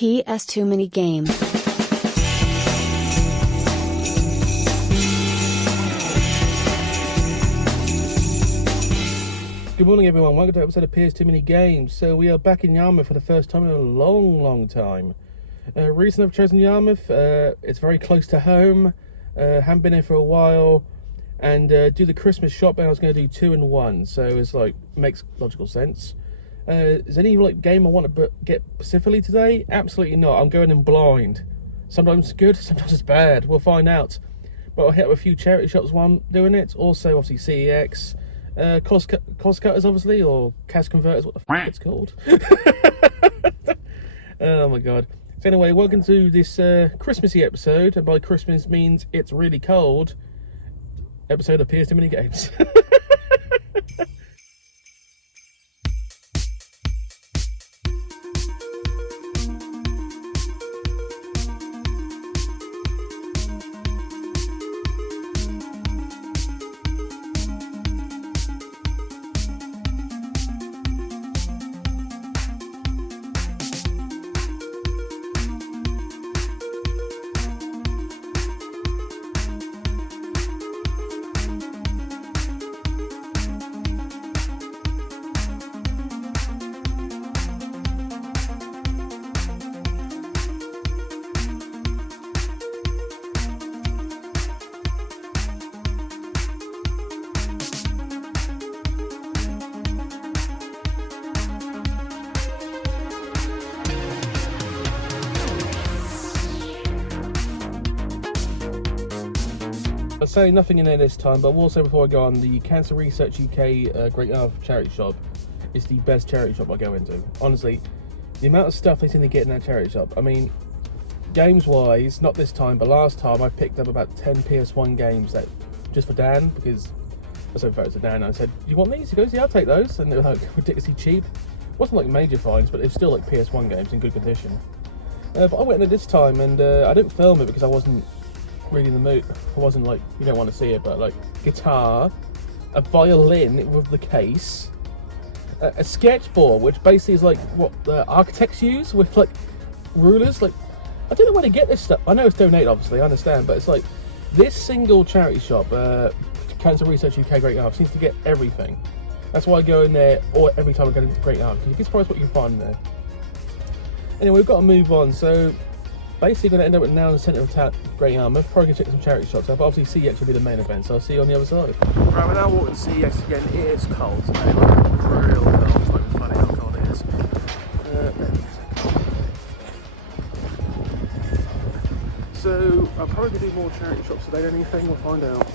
PS Too Many Games. Good morning everyone, welcome to an episode of PS Too Many Games. So we are back in Yarmouth for the first time in a long time. Reason I've chosen Yarmouth, it's very close to home, haven't been here for a while, and do the Christmas shopping I was going to do 2 in 1, so it's like, makes logical sense. Is any like game I want to get specifically today? Absolutely not, I'm going in blind. Sometimes it's good, sometimes it's bad, we'll find out. But I'll hit up a few charity shops while I'm doing it, also obviously CEX. Cost cutters obviously, or cash converters, what the fuck it's called. Oh my god. So anyway, welcome to this Christmassy episode, and by Christmas means it's really cold, episode of PS Too Many Games. I'll say nothing in there this time, but I will say before I go on, the Cancer Research UK Great Yarmouth charity shop is the best charity shop I go into. Honestly, the amount of stuff they seem to get in that charity shop, I mean, games-wise, not this time, but last time I picked up about 10 PS1 games that just for Dan, because I sent photos to Dan and I said, do you want these? He goes, yeah, I'll take those. And they were like ridiculously cheap. Wasn't like major finds, but it's still like PS1 games in good condition. But I went in there this time and I didn't film it because I wasn't really in the mood. I wasn't like, you don't want to see it, but like guitar, a violin with the case, a sketchboard, which basically is like what the architects use with like rulers. Like, I don't know where to get this stuff. I know it's donated, obviously, I understand, but it's like this single charity shop, Cancer Research UK Great Yarmouth, seems to get everything. That's why I go in there or every time I go into Great Yarmouth, because you can surprised what you can find in there. Anyway, we've got to move on. So basically going to end up now in the centre of town, Great Yarmouth. Probably going to check some charity shops out, but obviously CEX will be the main event, so I'll see you on the other side. Right, we're now walking CEX again. It is cold today, like real cold. It's not even funny how cold it is. So I'll probably do more charity shops today than anything, we'll find out.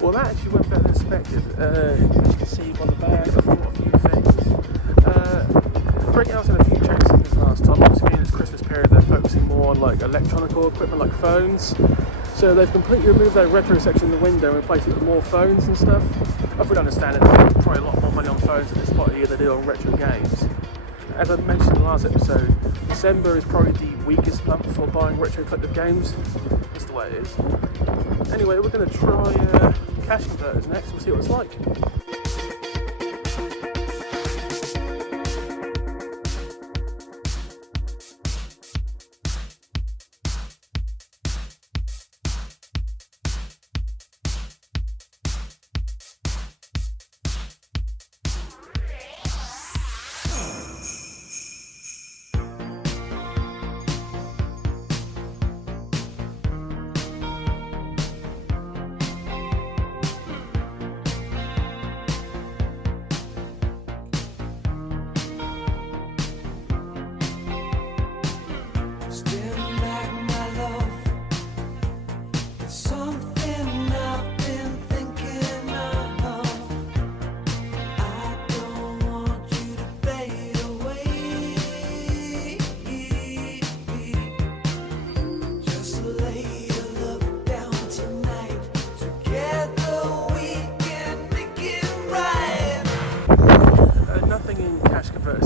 Well, that actually went better than expected. As you can see on the back, I bought a few things. Great Yarmouth's had a few changes since last time. Obviously, in this Christmas period, they're focusing more on like electronical equipment, like phones. So they've completely removed that retro section in the window and replaced it with more phones and stuff. I fully understand it. They spend probably a lot more money on phones at this point of the year than they do on retro games. As I mentioned in the last episode, December is probably the weakest month for buying retro collective games. That's the way it is. Anyway, we're going to try cash converters next. We'll see what it's like.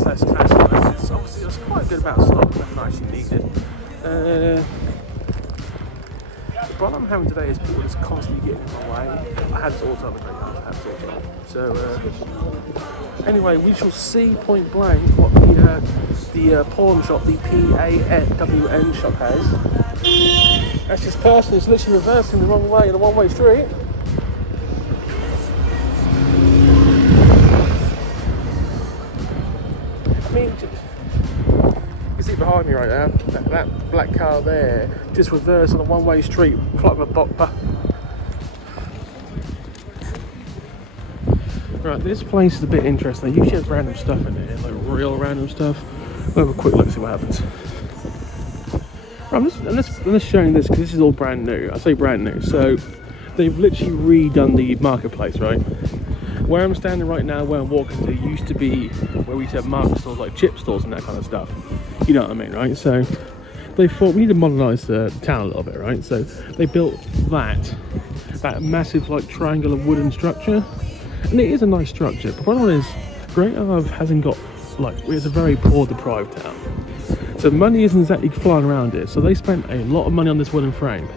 Less cash converters. Obviously, there's quite a good amount of stock that I actually needed. The problem I'm having today is people just constantly getting in my way. I had to auto the Great Yarmouth, I had to auto. So, anyway, we shall see point blank what the pawn shop, the PAWN shop has. That's this person who's literally reversing the wrong way in a one-way street. I mean, you see behind me right now, that black car there, just reversed on a one-way street, like a bopper. Right, this place is a bit interesting. They usually have random stuff in it, like real random stuff. We'll have a quick look, see what happens. Right, I'm just showing this because this is all brand new. I say brand new, so they've literally redone the marketplace, right? Where I'm standing right now, where I'm walking to, used to be where we used to have market stores, like chip stores and that kind of stuff. You know what I mean, right? So they thought we need to modernise the town a little bit, right? So they built that massive like triangular wooden structure, and it is a nice structure. But the problem is, Great Yarmouth hasn't got it's a very poor, deprived town. So money isn't exactly flying around here. So they spent a lot of money on this wooden frame,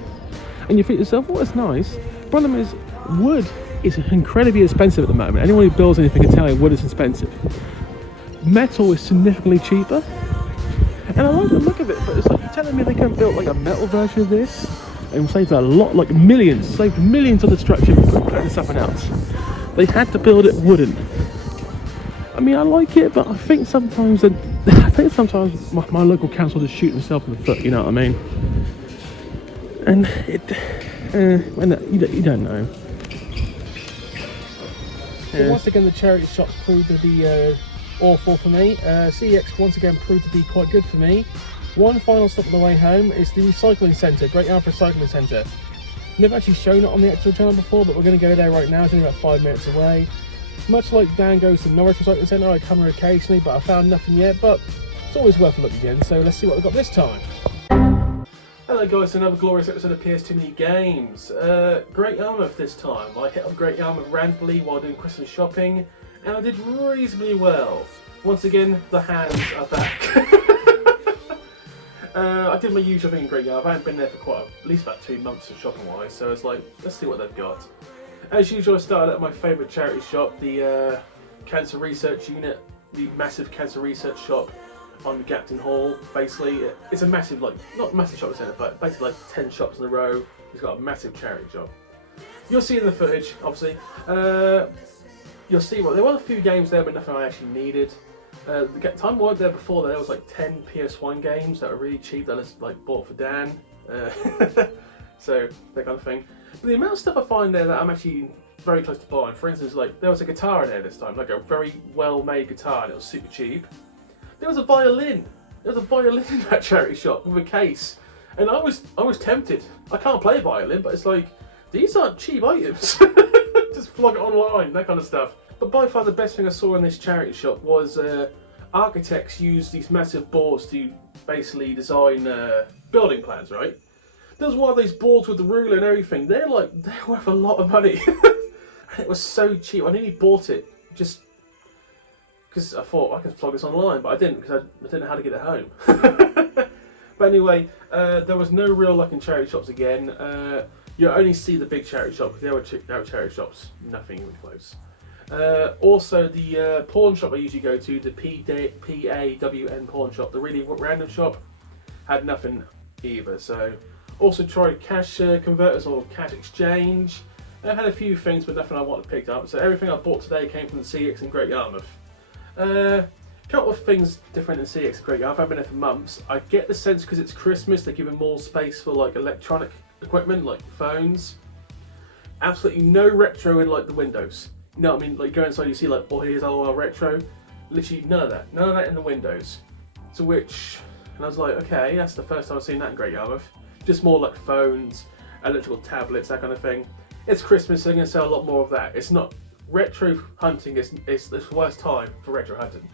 and you think to yourself, well, it's nice. Problem is, wood is incredibly expensive at the moment. Anyone who builds anything can tell you wood is expensive. Metal is significantly cheaper, and I like the look of it, but it's like you're telling me they can't build like a metal version of this and save a lot, like millions, save millions of destruction for putting something else. They had to build it wooden. I mean, I like it, but I think sometimes my local council just shoot themselves in the foot. You know what I mean? And you don't know. So once again, the charity shops proved to be awful for me. CEX once again proved to be quite good for me. One final stop on the way home is the recycling centre, Great Yarmouth Recycling Centre. Never actually shown it on the actual channel before, but we're going to go there right now. It's only about 5 minutes away. Much like Dan goes to Norwich Recycling Centre, I come here occasionally, but I found nothing yet. But it's always worth a look again. So let's see what we've got this time. Hello guys, another glorious episode of PS2 New Games. Great Yarmouth this time. I hit up Great Yarmouth randomly while doing Christmas shopping, and I did reasonably well. Once again, the hands are back. I did my usual thing in Great Yarmouth. I haven't been there for at least about 2 months shopping wise, so it's like, let's see what they've got. As usual, I started at my favourite charity shop, the Cancer Research Unit, the massive Cancer Research shop on Gapton Hall. Basically, it's a massive, not massive shopping centre, but basically 10 shops in a row. It's got a massive charity shop. You'll see in the footage, obviously. You'll see there were a few games there, but nothing I actually needed. The time I went there before, there was 10 PS1 games that were really cheap that I bought for Dan. So that kind of thing. But the amount of stuff I find there that I'm actually very close to buying. For instance, there was a guitar in there this time, a very well-made guitar, and it was super cheap. There was a violin. There was a violin in that charity shop with a case, and I was tempted. I can't play violin, but it's these aren't cheap items. flog it online, that kind of stuff. But by far the best thing I saw in this charity shop was architects use these massive boards to basically design building plans, right? There's one of those boards with the ruler and everything. They're worth a lot of money. And it was so cheap. I nearly bought it just because I thought I could flog this online, but I didn't because I didn't know how to get it home. But anyway, there was no real luck in charity shops again. You only see the big charity shops. The other charity shops, nothing even close. Also, the pawn shop I usually go to, the PAWN pawn shop, the really random shop, had nothing either. So, also tried cash converters or cash exchange. I had a few things, but nothing I wanted picked up. So everything I bought today came from the CEX in Great Yarmouth. Couple of things different in CEX in Great Yarmouth. I've been there for months. I get the sense because it's Christmas, they're giving more space for like electronic equipment, like phones. Absolutely no retro in like the windows. You know what I mean? Like, you go inside, you see like, oh, here's LOL retro. Literally none of that. None of that in the windows. To which, and I was like, okay, that's the first time I've seen that in Great Yarmouth. Just more like phones, electrical tablets, that kind of thing. It's Christmas, so they're going to sell a lot more of that. It's not, retro hunting is the worst time for retro hunting.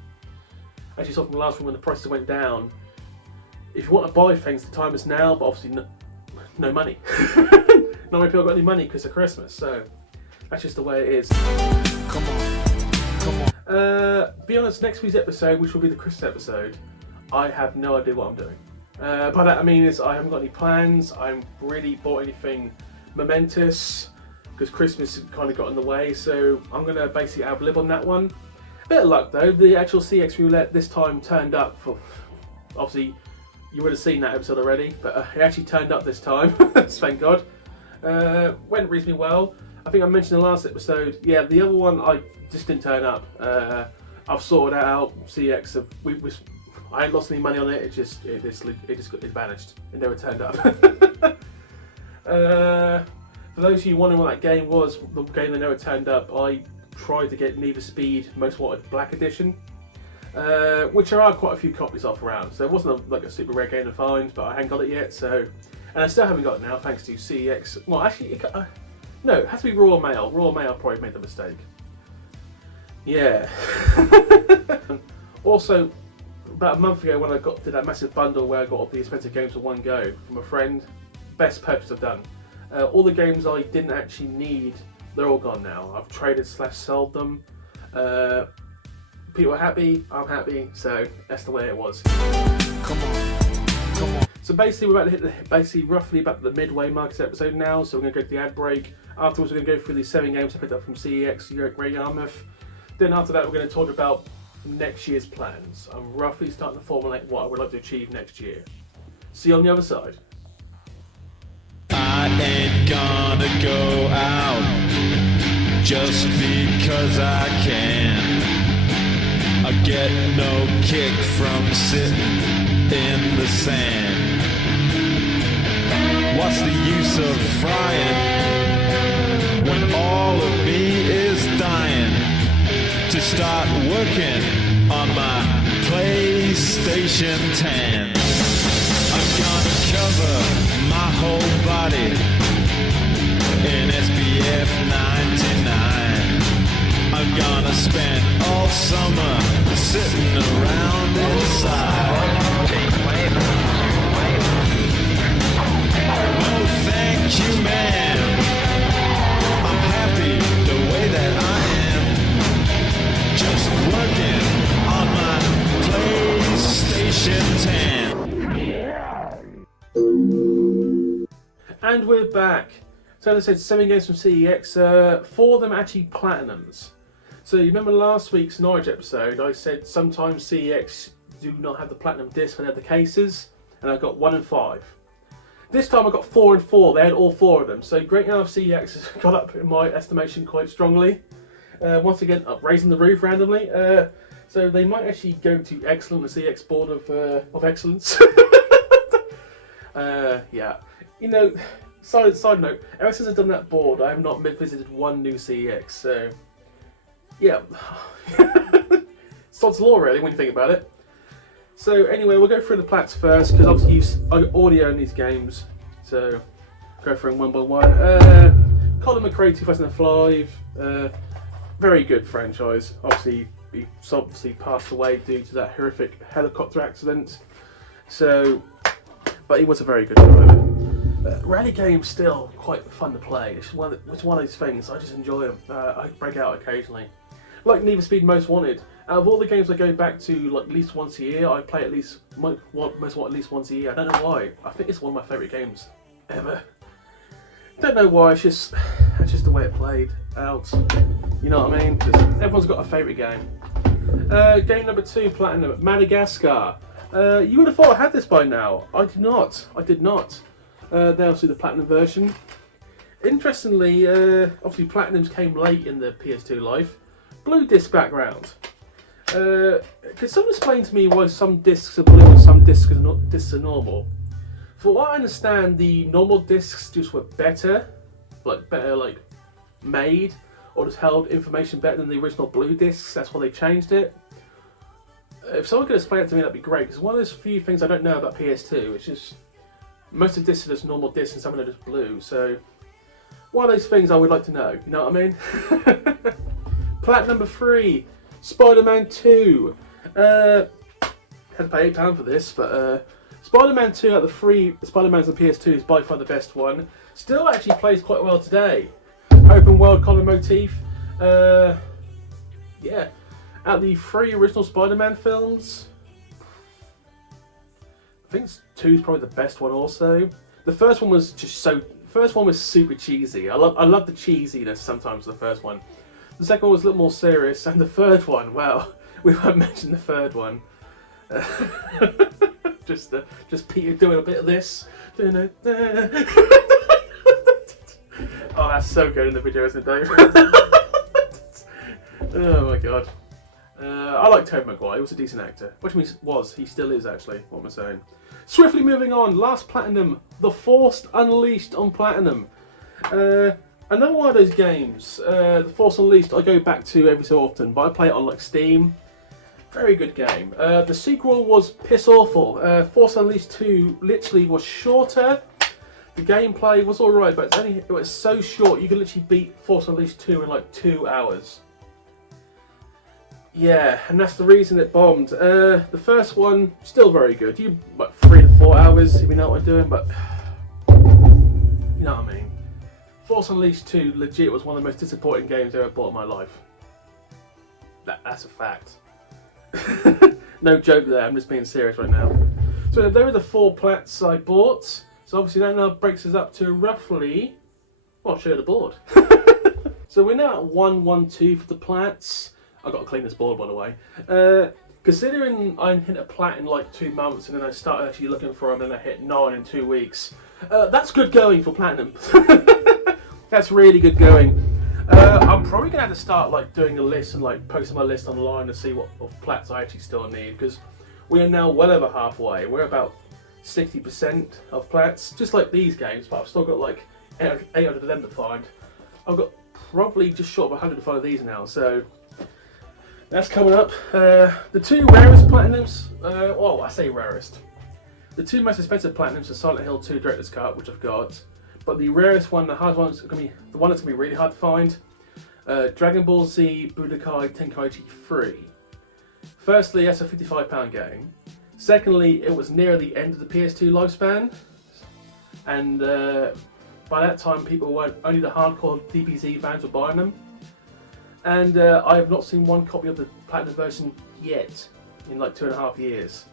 As you saw from the last one when the prices went down, if you want to buy things, the time is now, but obviously no money. Not many people got any money because of Christmas, so that's just the way it is. Come on. Be honest, next week's episode, which will be the Christmas episode, I have no idea what I'm doing. By that I mean is I haven't got any plans. I haven't really bought anything momentous because Christmas kind of got in the way, so I'm going to basically ad-lib on that one. Bit of luck though, the actual CEX roulette this time turned up for, obviously you would have seen that episode already, but it actually turned up this time, thank God. Went reasonably well. I think I mentioned in the last episode, yeah, the other one I just didn't turn up. I've sorted that out. CEX, I ain't lost any money on it. It just vanished. It never turned up. For those of you wondering what that game was, the game that never turned up, I tried to get Need for Speed Most Wanted Black Edition, which there are quite a few copies of around. So it wasn't like a super rare game to find, but I haven't got it yet. So, and I still haven't got it now, thanks to CEX. Well, actually, no, it has to be Royal Mail. Royal Mail probably made the mistake. Yeah. Also, about a month ago when I did that massive bundle where I got all the expensive games for one go from a friend, best purchase I've done. All the games I didn't actually need, they're all gone now. I've traded / sold them. People are happy, I'm happy, so that's the way it was. Come on. So basically we're about to hit roughly about the midway mark of this episode now, so we're going to go to the ad break. Afterwards we're going to go through the 7 games I picked up from CEX here at Great Yarmouth. Then after that we're going to talk about next year's plans. I'm roughly starting to formulate what I would like to achieve next year. See you on the other side. I ain't gonna go out just because I can. I get no kick from sitting in the sand. What's the use of frying when all of me is dying to start working on my PlayStation 10? I'm gonna cover my whole body in SPF 99. I'm gonna spend all summer sitting around inside. No thank you, man. I'm happy the way that I am, just working on my PlayStation 10. And we're back. So as I said, 7 games from CEX, 4 of them actually platinums. So you remember last week's Norwich episode, I said sometimes CEX do not have the platinum disc when they have the cases, and I got 1 and 5. This time I got 4 and 4, they had all 4 of them. So Great Yarmouth CEX has got up in my estimation quite strongly. Once again, up raising the roof randomly. So they might actually go to Excellent, the CEX board of excellence. Yeah. You know, side note, ever since I've done that board, I have not visited one new CEX, so yeah. Sod's law really, when you think about it. So anyway, we'll go through the plats first, because obviously I got audio in these games, so go through them one by one. Colin McRae 2005, very good franchise. Obviously, he obviously passed away due to that horrific helicopter accident. So, but he was a very good driver. Rally games still quite fun to play. It's one of those things. I just enjoy them. I break out occasionally. Like Need for Speed Most Wanted. Out of all the games I go back to like at least once a year, I play at least Most Wanted at least once a year. I don't know why. I think it's one of my favourite games ever. Don't know why. It's just the way it played out. You know what I mean? Just, everyone's got a favourite game. Game number 2, Platinum, Madagascar. You would have thought I had this by now. I did not. I did not. There's obviously the Platinum version. Interestingly, obviously Platinums came late in the PS2 life. Blue disc background. Can someone explain to me why some discs are blue and some discs are normal? For what I understand, the normal discs just were better made, or just held information better than the original blue discs. That's why they changed it. If someone could explain it to me, that'd be great. Because one of those few things I don't know about PS2, it's just most of the discs are just normal discs and some of them are just blue. So one of those things I would like to know. You know what I mean? Plat number 3, Spider-Man 2. Had to pay £8 for this, but Spider-Man 2 out of the 3 Spider-Mans on PS2 is by far the best one. Still actually plays quite well today. Open world color motif. Yeah. Out of the 3 original Spider-Man films, I think 2 is probably the best one also. The first one was super cheesy. I love the cheesiness sometimes of the first one. The second one was a little more serious, and the third one, well, we won't mention the third one. Just Peter doing a bit of this. Oh, that's so good in the video, isn't it, Dave? Oh my god. I like Tobey Maguire. He was a decent actor. Which means he still is actually, what am I saying? Swiftly moving on, last Platinum, The Force Unleashed on Platinum. Another one of those games, The Force Unleashed, I go back to every so often, but I play it on like Steam. Very good game. The sequel was piss awful. Force Unleashed 2 literally was shorter. The gameplay was alright, but it was so short you could literally beat Force Unleashed 2 in like 2 hours. Yeah, and that's the reason it bombed. The first one, still very good. You like 3 to 4 hours if you know what I'm doing, but you know what I mean. Force Unleashed 2 legit was one of the most disappointing games I ever bought in my life. That's a fact. No joke there, I'm just being serious right now. So there are the 4 plats I bought. So obviously that now breaks us up to roughly, well, I'll show you the board. So we're now at 112 for the plats. I've got to clean this board by the way. Considering I hit a plat in like 2 months and then I started actually looking for them and I hit 9 in 2 weeks. That's good going for Platinum. That's really good going. I'm probably going to have to start like doing a list and like posting my list online to see what plats I actually still need, because we are now well over halfway. We're about 60% of plats, just like these games, but I've still got like 800 of them to find. I've got probably just short of 100 to find of these now, so that's coming up. The 2 rarest Platinums, well, I say rarest. The 2 most expensive Platinums are Silent Hill 2 Director's Cut, which I've got, but the rarest one, the hardest one, is going to be the one that's going to be really hard to find. Dragon Ball Z Budokai Tenkaichi 3. Firstly, that's a £55 game. Secondly, it was near the end of the PS2 lifespan, and by that time only the hardcore DBZ fans were buying them. And I have not seen one copy of the Platinum version yet in like 2.5 years.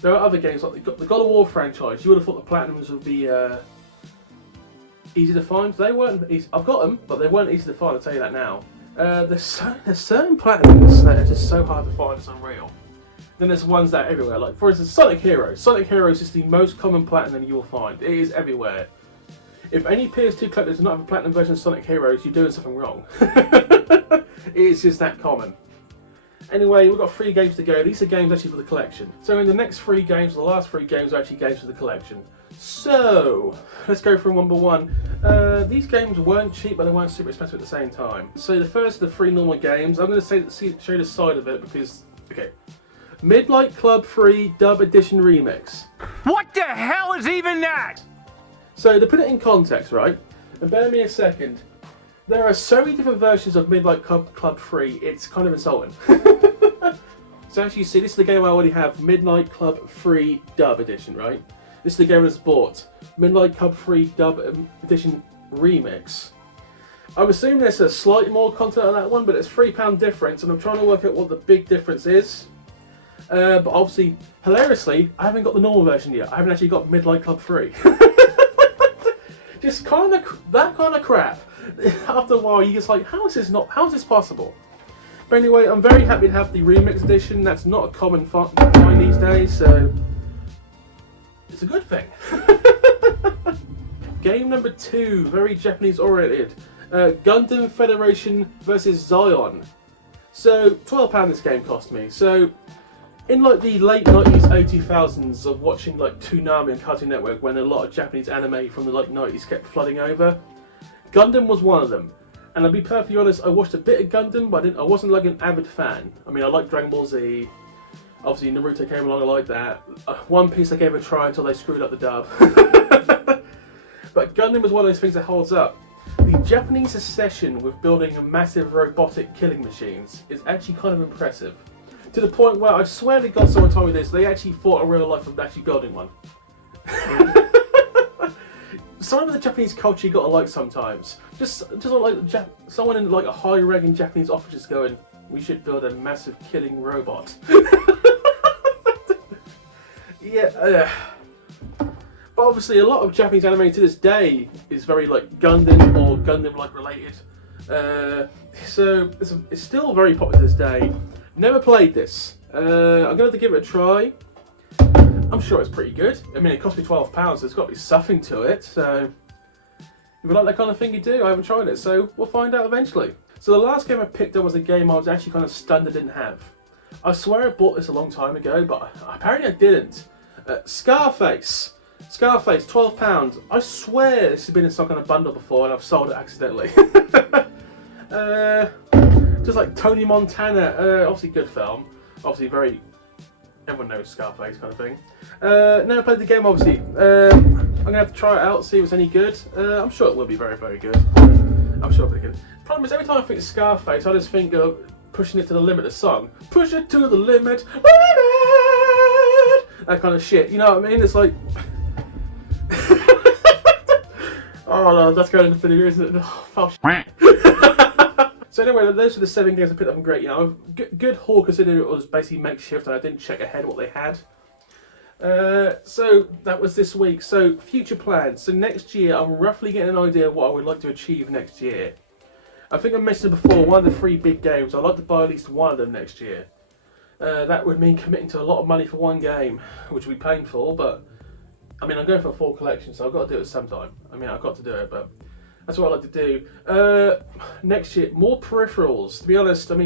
There are other games like the God of War franchise. You would have thought the Platinums would be easy to find. They weren't easy. I've got them, but they weren't easy to find, I'll tell you that now. There's certain Platinums that are just so hard to find, it's unreal. Then there's ones that are everywhere, like for instance Sonic Heroes. Sonic Heroes is the most common Platinum you will find. It is everywhere. If any PS2 collector does not have a Platinum version of Sonic Heroes, you're doing something wrong. It is just that common. Anyway, we've got 3 games to go. These are games actually for the collection. So in the next 3 games, the last 3 games are actually games for the collection. So, let's go through number 1. These games weren't cheap, but they weren't super expensive at the same time. So the first of the 3 normal games, I'm going to show you the side of it because, okay. Midnight Club 3 Dub Edition Remix. What the hell is even that? So to put it in context, right? And bear me a second. There are so many different versions of Midnight Club 3, it's kind of insulting. So as you see, this is the game I already have, Midnight Club 3 Dub Edition, right? This is the game I just bought, Midnight Club 3 Dub Edition Remix. I'm assuming there's a slightly more content on that one, but it's £3 difference, and I'm trying to work out what the big difference is. But obviously, hilariously, I haven't got the normal version yet. I haven't actually got Midnight Club 3. Just that kind of crap. After a while, you're just like, how is this possible? But anyway, I'm very happy to have the remix edition. That's not a common find these days, so it's a good thing. Game number 2, very Japanese oriented. Gundam Federation versus Zion. So £12 this game cost me. So in like the late 90s, 2000s of watching like Toonami and Cartoon Network, when a lot of Japanese anime from the late 90s kept flooding over, Gundam was one of them. And I'll be perfectly honest, I watched a bit of Gundam, but I wasn't like an avid fan. I mean, I liked Dragon Ball Z. Obviously, Naruto came along, I liked that. One Piece I gave a try until they screwed up the dub. But Gundam was one of those things that holds up. The Japanese obsession with building massive robotic killing machines is actually kind of impressive. To the point where I swear to God someone told me this, they actually thought in real life of actually building one. Some of the Japanese culture you gotta like sometimes. Just like someone in like a high-ranking Japanese office just going, we should build a massive killing robot. Yeah. But obviously, a lot of Japanese anime to this day is very like Gundam or Gundam-like related. So it's still very popular to this day. Never played this. I'm gonna have to give it a try. I'm sure it's pretty good. I mean, it cost me £12, so there's got to be something to it. So if you like that kind of thing, you do. I haven't tried it, so we'll find out eventually. So the last game I picked up was a game I was actually kind of stunned I didn't have. I swear I bought this a long time ago, but apparently I didn't. Scarface, £12. I swear this has been in some kind of bundle before and I've sold it accidentally. Just like Tony Montana, obviously good film, obviously very, everyone knows Scarface kind of thing. Never played the game obviously. I'm going to have to try it out, see if it's any good. I'm sure it will be very, very good. I'm sure it'll be good. Problem is, every time I think Scarface, I just think of pushing it to the limit, the song. Push it to the limit, that kind of shit, you know what I mean? It's like... oh no, that's going into the video, isn't it? Oh, so anyway, those are the 7 games I picked up from Great Yarmouth. Good haul considering it was basically makeshift and I didn't check ahead what they had. So that was this week. So future plans. So next year, I'm roughly getting an idea of what I would like to achieve next year. I think I mentioned it before, one of the 3 big games, I'd like to buy at least one of them next year. That would mean committing to a lot of money for one game, which would be painful, but I mean, I'm going for a full collection, so I've got to do it sometime. I mean, I've got to do it, but that's what I like to do. Next year, more peripherals. To be honest, I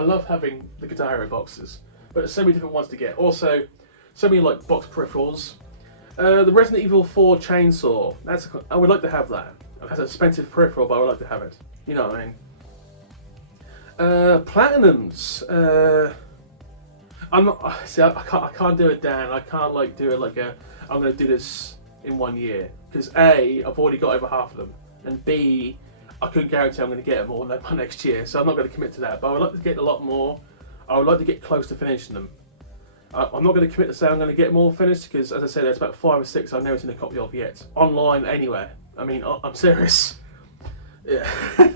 love having the Guitar Hero boxes, but there's so many different ones to get. Also, so many like box peripherals. The Resident Evil 4 chainsaw. I would like to have that. That's an expensive peripheral, but I would like to have it. You know what I mean? Platinums. I'm not. See, I can't do it, Dan. I can't like do it like I'm going to do this in 1 year because A, I've already got over half of them, and B, I couldn't guarantee I'm going to get them all by next year, so I'm not going to commit to that. But I would like to get a lot more. I would like to get close to finishing them. I'm not going to commit to say I'm going to get them all finished because, as I said, there's about 5 or 6 I've never seen a copy of yet, online, anywhere. I mean, I'm serious. Yeah.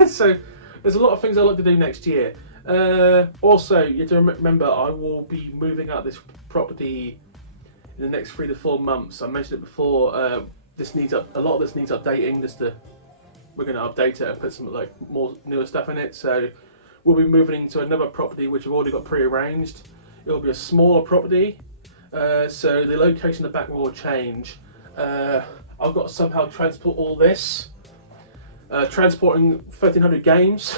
So there's a lot of things I'd like to do next year. Also, you have to remember I will be moving out this property in the next 3 to 4 months. I mentioned it before. A lot of this needs updating. We're going to update it and put some like more newer stuff in it. So we'll be moving into another property which we've already got pre-arranged. It'll be a smaller property, so the location of the back will change. I've got to somehow transport all this. Transporting 1,300 games.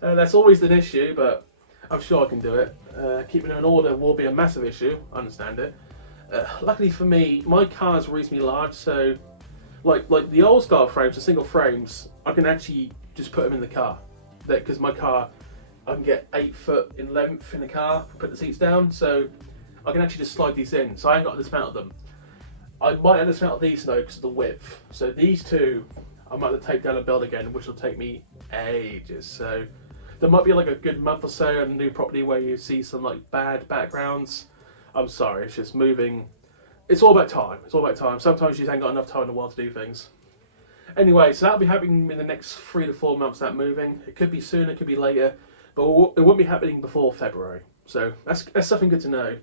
That's always an issue, but I'm sure I can do it. Keeping them in order will be a massive issue, I understand it. Luckily for me, my car is reasonably large, so like the old style frames, the single frames, I can actually just put them in the car. Because my car, I can get 8 foot in length in the car, put the seats down, so I can actually just slide these in, so I ain't got to dismantle them. I might have to out these though because of the width. So these two, I might have to take down and build again, which will take me ages. So there might be like a good month or so on a new property where you see some like bad backgrounds. I'm sorry, it's just moving. It's all about time. It's all about time. Sometimes you just ain't got enough time in the world to do things. Anyway, so that'll be happening in the next 3 to 4 months, that moving. It could be sooner, it could be later, but it won't be happening before February. So that's something good to know.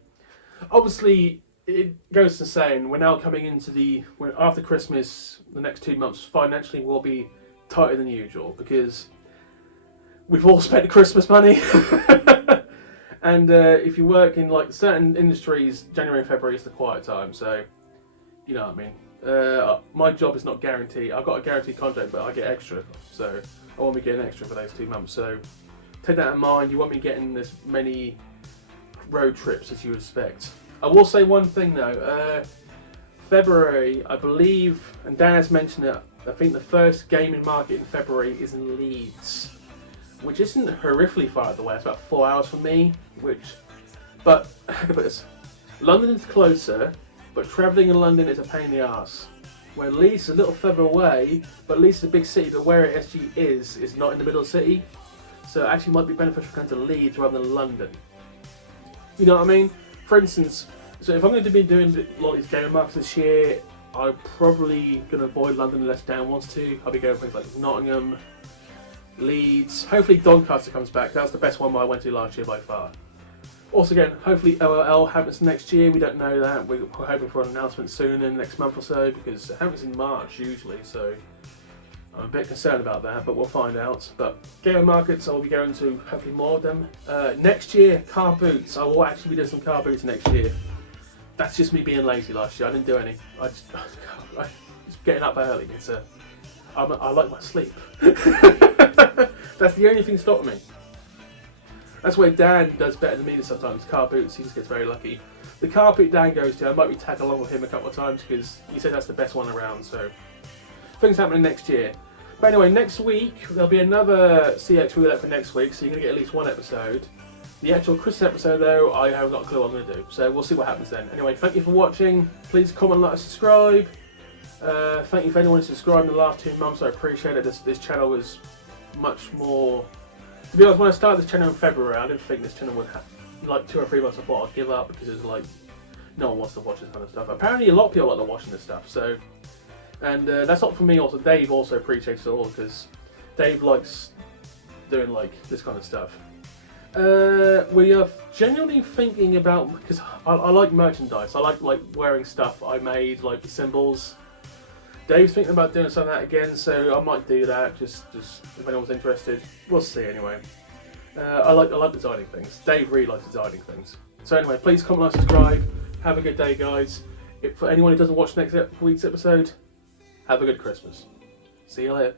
Obviously, it goes to saying we're now coming into after Christmas, the next 2 months financially will be tighter than usual because we've all spent the Christmas money. And if you work in like certain industries, January and February is the quiet time. So, you know what I mean. My job is not guaranteed. I've got a guaranteed contract, but I get extra. So I won't be getting extra for those 2 months. So take that in mind. You won't be getting as many road trips as you would expect. I will say one thing though. February, I believe, and Dan has mentioned it. I think the first gaming market in February is in Leeds, which isn't horrifically far out of the way. It's about 4 hours from me. But how can I put this? London is closer, but travelling in London is a pain in the arse. Where Leeds is a little further away, but Leeds is a big city, but where it actually is not in the middle of the city. So it actually might be beneficial to come to Leeds rather than London. You know what I mean? For instance, so if I'm going to be doing a lot of these gaming markets this year, I'm probably going to avoid London unless Dan wants to. I'll be going for things like Nottingham, Leeds. Hopefully Doncaster comes back. That was the best one I went to last year by far. Also again, hopefully OLL happens next year. We don't know that. We're hoping for an announcement soon in the next month or so because it happens in March usually. So I'm a bit concerned about that, but we'll find out. But gaming markets, I'll be going to hopefully more of them. Next year, car boots. I will actually be doing some car boots next year. That's just me being lazy last year. I didn't do any. I just getting up early. I like my sleep. That's the only thing stopping me. That's where Dan does better than me sometimes. Car boots, he just gets very lucky. The car boot Dan goes to, I might be tag along with him a couple of times because he said that's the best one around. So things happening next year. But anyway, next week there'll be another CEX roulette for next week, so you're gonna get at least one episode. The actual Christmas episode though, I have not a clue what I'm gonna do. So we'll see what happens then. Anyway, thank you for watching. Please comment, like, and subscribe. Thank you for anyone who subscribed in the last 2 months. I appreciate it. This channel was much more. To be honest, when I started this channel in February, I didn't think this channel would have, like 2 or 3 months I thought I'd give up because it's like, no one wants to watch this kind of stuff. Apparently a lot of people like watching this stuff, so, and that's not for me also. Dave also appreciates it all because Dave likes doing like this kind of stuff. We are genuinely thinking about, because I like merchandise, I like wearing stuff I made, like the symbols. Dave's thinking about doing some of that again, so I might do that, just if anyone's interested. We'll see anyway. I like designing things. Dave really likes designing things. So anyway, please comment, like, subscribe. Have a good day, guys. For anyone who doesn't watch next week's episode, have a good Christmas. See you later.